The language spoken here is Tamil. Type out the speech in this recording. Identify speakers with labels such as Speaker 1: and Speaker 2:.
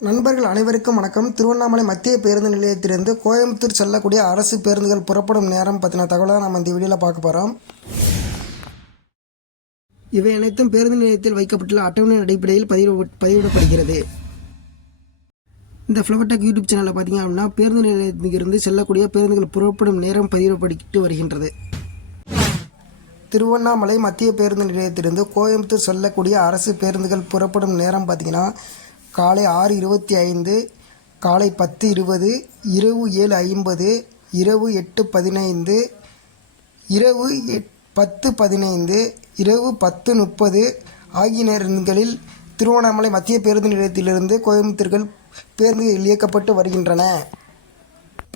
Speaker 1: நண்பர்கள் அனைவருக்கும் வணக்கம். திருவண்ணாமலை மத்திய பேருந்து நிலையத்திலிருந்து கோயம்புத்தூர் செல்லக்கூடிய அரசு பேருந்துகள் புறப்படும் நேரம் பற்றின தகவலை நம்ம இந்த வீடியோவில் பார்க்க போகிறோம் இவை அனைத்தும் பேருந்து நிலையத்தில் வைக்கப்பட்டுள்ள அட்டவணை அடிப்படையில் பதிவு பதிவிடப்படுகிறது. இந்த ஃப்ளவர்டெக் யூடியூப் சேனலில் பார்த்தீங்க அப்படின்னா பேருந்து நிலையத்திலிருந்து செல்லக்கூடிய பேருந்துகள் புறப்படும் நேரம் பதிவிடப்பட்டு வருகின்றது. திருவண்ணாமலை மத்திய பேருந்து நிலையத்திலிருந்து கோயம்புத்தூர் செல்லக்கூடிய அரசு பேருந்துகள் புறப்படும் நேரம் பார்த்தீங்கன்னா காலை ஆறு இருபத்தி ஐந்து காலை பத்து இருபது இரவு ஏழு ஐம்பது இரவு எட்டு பதினைந்து இரவு எட் பத்து பதினைந்து இரவு பத்து முப்பது ஆகிய நேரங்களில் திருவண்ணாமலை மத்திய பேருந்து நிலையத்திலிருந்து கோயம்புத்தூர்கள் பேருந்துகள் இயக்கப்பட்டு வருகின்றன.